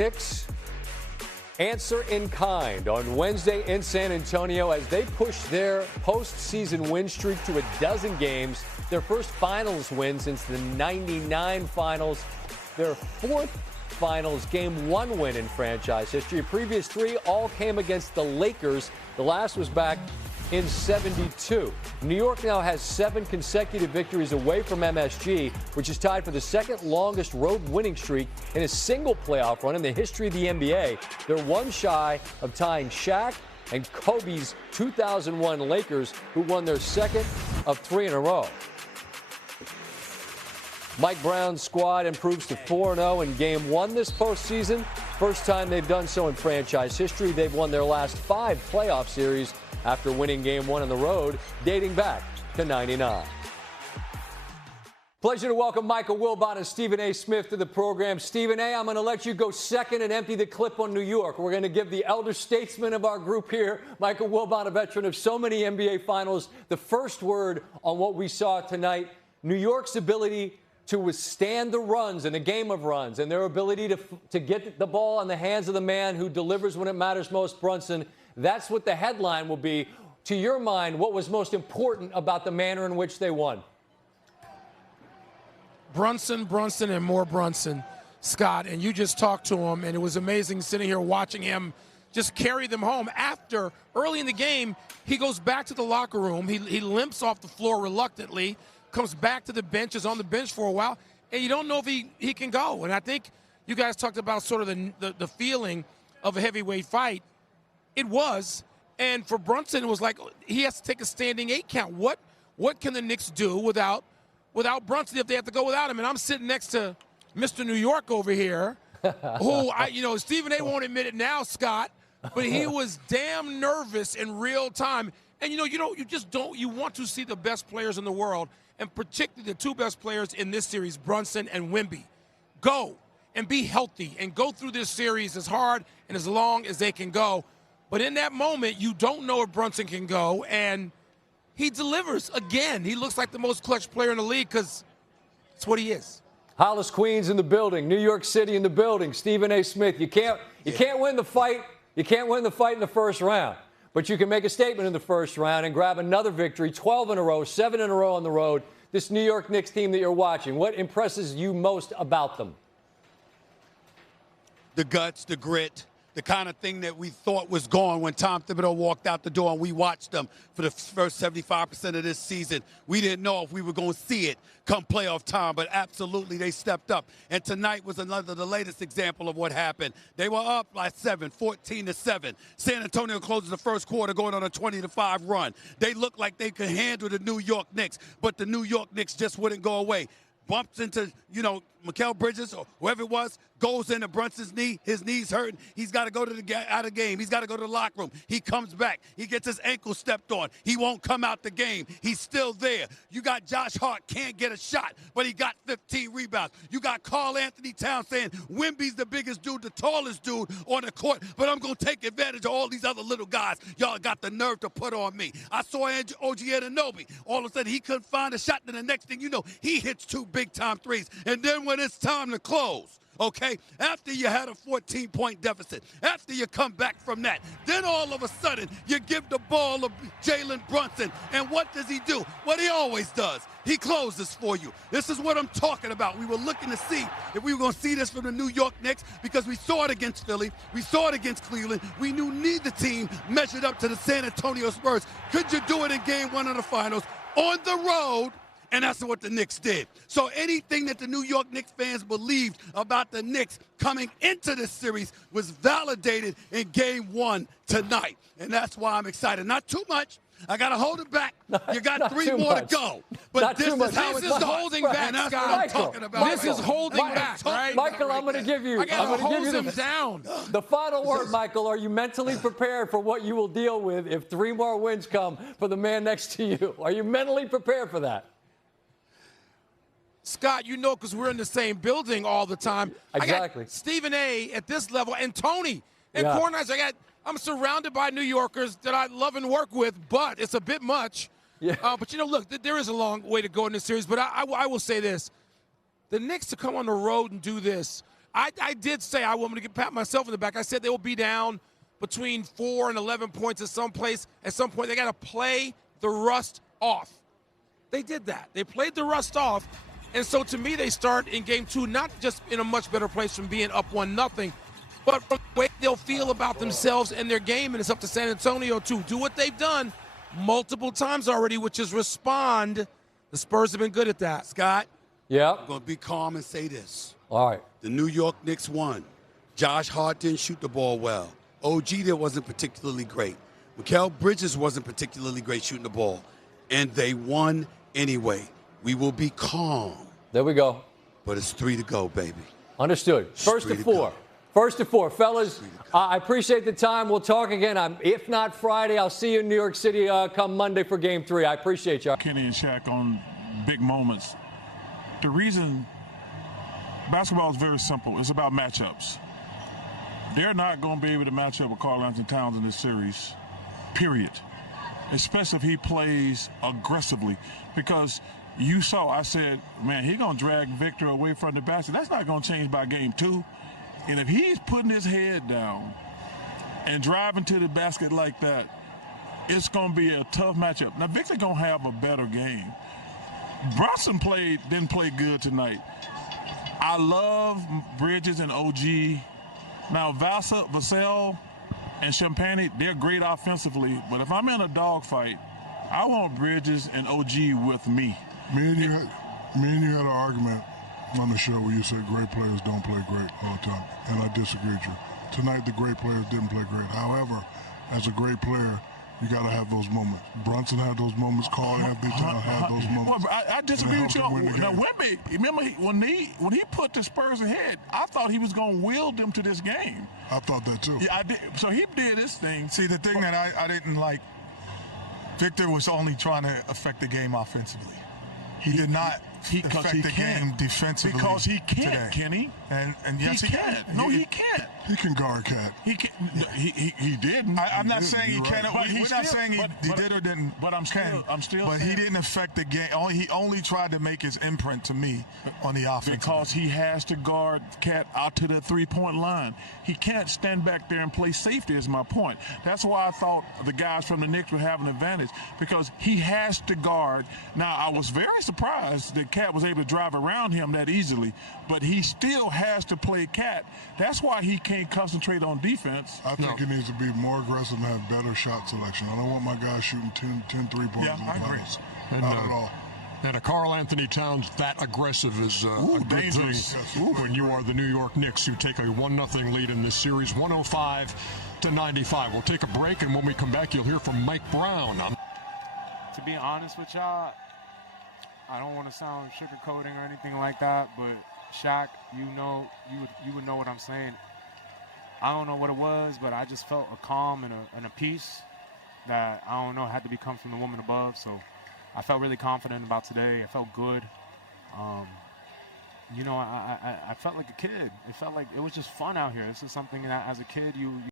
Knicks answer in kind on Wednesday in San Antonio as they push their postseason win streak to a dozen games. Their first finals win since the '99 finals. Their fourth finals game one win in franchise history. Previous three all came against the Lakers. The last was back in '72. New York now has 7 consecutive victories away from MSG, which is tied for the second longest road winning streak in a single playoff run in the history of the NBA. They're one shy of tying Shaq and Kobe's 2001 Lakers, who won their second of 3 in a row. Mike Brown's squad improves to 4-0 in Game 1 this postseason. First time they've done so in franchise history. They've won their last 5 playoff series after winning Game 1 on the road, dating back to '99. Pleasure to welcome Michael Wilbon and Stephen A. Smith to the program. Stephen A., I'm going to let you go second and empty the clip on New York. We're going to give the elder statesman of our group here, Michael Wilbon, a veteran of so many NBA finals, the first word on what we saw tonight. New York's ability to withstand the runs in a game of runs and their ability to get the ball in the hands of the man who delivers when it matters most, Brunson. That's what the headline will be. To your mind, what was most important about the manner in which they won? Brunson, and more Brunson, Scott. And you just talked to him, and it was amazing sitting here watching him just carry them home. After, early in the game, he goes back to the locker room. He limps off the floor reluctantly, comes back to the bench, is on the bench for a while, and you don't know if he can go. And I think you guys talked about sort of the feeling of a heavyweight fight. It was, and for Brunson, it was like he has to take a standing 8 count. What can the Knicks do without Brunson if they have to go without him? And I'm sitting next to Mr. New York over here, who Stephen A. won't admit it now, Scott, but he was damn nervous in real time. And you want to see the best players in the world, and particularly the 2 best players in this series, Brunson and Wemby, go and be healthy and go through this series as hard and as long as they can go. But in that moment, you don't know if Brunson can go, and he delivers again. He looks like the most clutch player in the league because that's what he is. Hollis, Queens in the building. New York City in the building. Stephen A. Smith. You can't win the fight. You can't win the fight in the first round, but you can make a statement in the first round and grab another victory, 12 in a row, 7 in a row on the road. This New York Knicks team that you're watching, what impresses you most about them? The guts, the grit. The kind of thing that we thought was gone when Tom Thibodeau walked out the door and we watched them for the first 75% of this season. We didn't know if we were going to see it come playoff time, but absolutely they stepped up. And tonight was the latest example of what happened. They were up by 7, 14-7. San Antonio closes the first quarter going on a 20-5 run. They looked like they could handle the New York Knicks, but the New York Knicks just wouldn't go away. Bumps into, Mikal Bridges or whoever it was, goes into Brunson's knee. His knee's hurting. He's got to go out of game. He's got to go to the locker room. He comes back. He gets his ankle stepped on. He won't come out the game. He's still there. You got Josh Hart, can't get a shot, but he got 15 rebounds. You got Karl-Anthony Towns saying, Wemby's the biggest dude, the tallest dude on the court, but I'm going to take advantage of all these other little guys y'all got the nerve to put on me. I saw OG Anunoby. All of a sudden, he couldn't find a shot. Then the next thing you know, he hits 2 big-time threes. And then when it's time to close, okay, after you had a 14-point deficit, after you come back from that, then all of a sudden you give the ball to Jalen Brunson, and what does he do? What he always does, he closes for you. This is what I'm talking about. We were looking to see if we were going to see this from the New York Knicks because we saw it against Philly, we saw it against Cleveland. We knew neither team measured up to the San Antonio Spurs. Could you do it in Game 1 of the finals on the road? And that's what the Knicks did. So anything that the New York Knicks fans believed about the Knicks coming into this series was validated in Game 1 tonight. And that's why I'm excited. Not too much. I got to hold it back. You got 3 more to go. But this is how it's holding back, that's Scott. what I'm talking about. This is holding back, right? Michael, I'm going to give you. I got to hold him down. The final word, Michael. Are you mentally prepared for what you will deal with if 3 more wins come for the man next to you? Are you mentally prepared for that? Scott, because we're in the same building all the time. Exactly. I got Stephen A. at this level and Tony and Corners. I'm surrounded by New Yorkers that I love and work with, but it's a bit much. Yeah. But, look, there is a long way to go in this series. But I will say this. The Knicks to come on the road and do this, I did say, I want to pat myself in the back. I said they will be down between 4 and 11 points at some place. At some point, they got to play the rust off. They did that. They played the rust off. And so to me, they start in game 2 not just in a much better place from being up 1-0, but from the way they'll feel about themselves and their game. And it's up to San Antonio to do what they've done multiple times already, which is respond. The Spurs have been good at that. Scott, Yeah. I'm going to be calm and say this. All right. The New York Knicks won. Josh Hart didn't shoot the ball well. OG there wasn't particularly great. Mikal Bridges wasn't particularly great shooting the ball. And they won anyway. We will be calm. There we go. But it's 3 to go, baby. Understood. First to 4. First to 4. Fellas, I appreciate the time. We'll talk again. If not Friday, I'll see you in New York City come Monday for Game 3. I appreciate you. Kenny and Shaq on big moments. The reason basketball is very simple. It's about matchups. They're not going to be able to match up with Karl-Anthony Towns in this series, period. Especially if he plays aggressively. Because you saw, I said, man, he's going to drag Victor away from the basket. That's not going to change by game 2. And if he's putting his head down and driving to the basket like that, it's going to be a tough matchup. Now, Victor going to have a better game. Brunson didn't play good tonight. I love Bridges and OG. Now, Vassell and Champagne, they're great offensively, but if I'm in a dogfight, I want Bridges and OG with me. Me and you had an argument on the show where you said great players don't play great all the time, and I disagreed with you. Tonight, the great players didn't play great. However, as a great player, you got to have those moments. Brunson had those moments. Karl-Anthony Towns had those moments. Well, I disagree with you. Now, Wemby, remember when he put the Spurs ahead, I thought he was going to will them to this game. I thought that too. Yeah, I did. So he did his thing. See, the thing that I didn't like, Victor was only trying to affect the game offensively. He did not affect the game defensively. Because he can't, today. Kenny. And yes, he can. No, he can't. He can guard Cat. He can't. He didn't. I'm not saying he can't. But We're not saying he did or didn't. But I'm still But saying, he didn't affect the game. He only tried to make his imprint to me on the offense. Because he has to guard Cat out to the 3-point line. He can't stand back there and play safety, is my point. That's why I thought the guys from the Knicks would have an advantage, because he has to guard. Now, I was very surprised that Cat was able to drive around him that easily, but he still has to play Cat. That's why he can't concentrate on defense. I think he needs to be more aggressive and have better shot selection. I don't want my guys shooting 10 3-pointers. Yeah, I agree. Not at all. And a Karl-Anthony Towns that aggressive is a good dangerous. thing when you are the New York Knicks, who take a 1-0 lead in this series, 105-95. We'll take a break, and when we come back, you'll hear from Mike Brown. To be honest with y'all, I don't want to sound sugarcoating or anything like that, but Shaq, you would know what I'm saying. I don't know what it was, but I just felt a calm and a peace that, I don't know, had to come from the woman above. So I felt really confident about today. I felt good. I felt like a kid. It felt like it was just fun out here. This is something that as a kid you